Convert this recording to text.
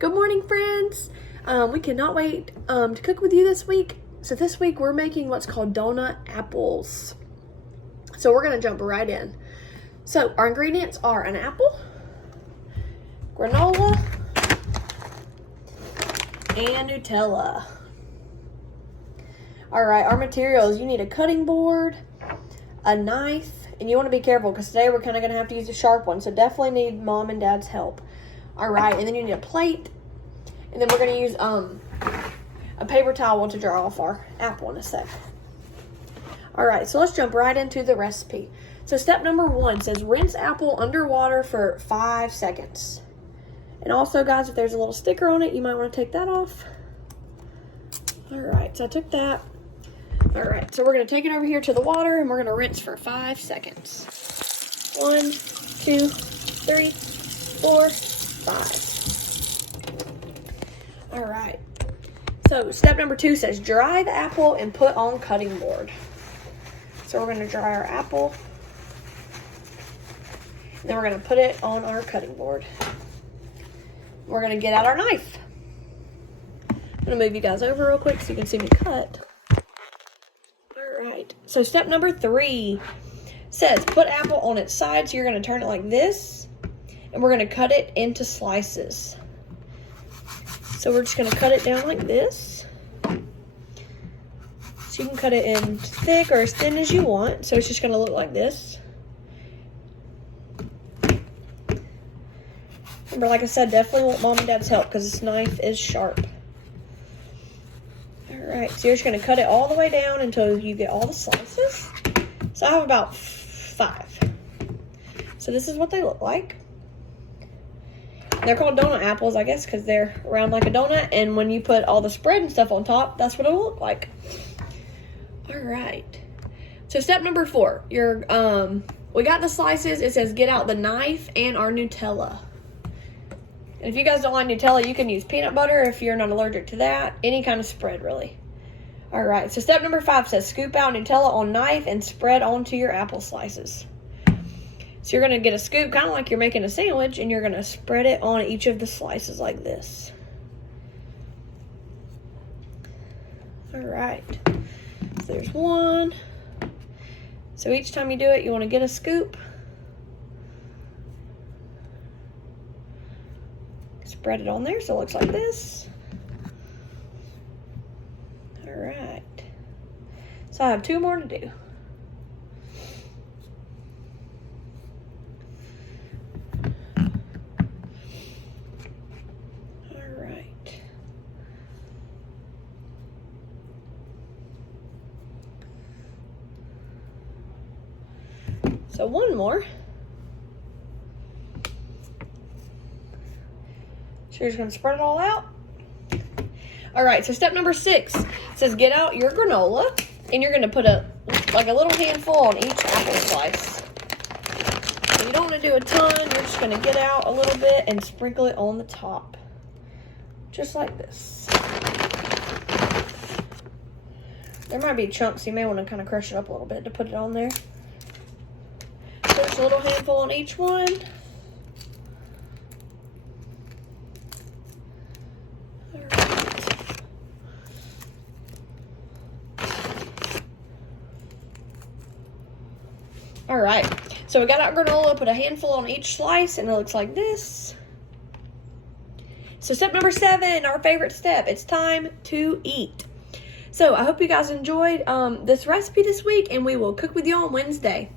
Good morning, friends. We cannot wait to cook with you this week. So this week we're making what's called donut apples. So we're going to jump right in. So our ingredients are an apple, granola, and Nutella. All right, our materials, you need a cutting board, a knife, and you want to be careful because today we're kind of going to have to use a sharp one. So definitely need mom and dad's help. All right, and then you need a plate, and then we're going to use a paper towel to dry off our apple in a sec. All right, so let's jump right into the recipe. So step number 1 says rinse apple underwater for 5 seconds. And also, guys, if there's a little sticker on it, you might want to take that off. All right, so I took that. All right, so we're going to take it over here to the water, and we're going to rinse for 5 seconds. 1, 2, 3, 4, 5. All right. So step number 2 says dry the apple and put on cutting board. So we're going to dry our apple. And then we're going to put it on our cutting board. We're going to get out our knife. I'm going to move you guys over real quick so you can see me cut. All right. So step number 3 says put apple on its side. So you're going to turn it like this. And we're going to cut it into slices. So we're just going to cut it down like this. So you can cut it in thick or as thin as you want. So it's just going to look like this. Remember, like I said, definitely want mom and dad's help because this knife is sharp. All right, so you're just going to cut it all the way down until you get all the slices. So I have about 5. So this is what they look like. They're called donut apples, I guess, because they're round like a donut. And when you put all the spread and stuff on top, that's what it'll look like. All right. So step number 4, we got the slices. It says get out the knife and our Nutella. And if you guys don't like Nutella, you can use peanut butter if you're not allergic to that. Any kind of spread, really. All right. So step number 5 says scoop out Nutella on knife and spread onto your apple slices. So you're going to get a scoop, kind of like you're making a sandwich, and you're going to spread it on each of the slices like this. All right. So there's 1. So each time you do it, you want to get a scoop. Spread it on there so it looks like this. All right. So I have 2 more to do. So 1 more. So you're just going to spread it all out. All right, so step number 6 says get out your granola, and you're going to put a little handful on each apple slice. So you don't want to do a ton. You're just going to get out a little bit and sprinkle it on the top. Just like this. There might be chunks. So you may want to kind of crush it up a little bit to put it on there. Just a little handful on each one. All right. So we got our granola, put a handful on each slice, and it looks like this. So step number 7, our favorite step, it's time to eat. So I hope you guys enjoyed this recipe this week, and we will cook with you on Wednesday.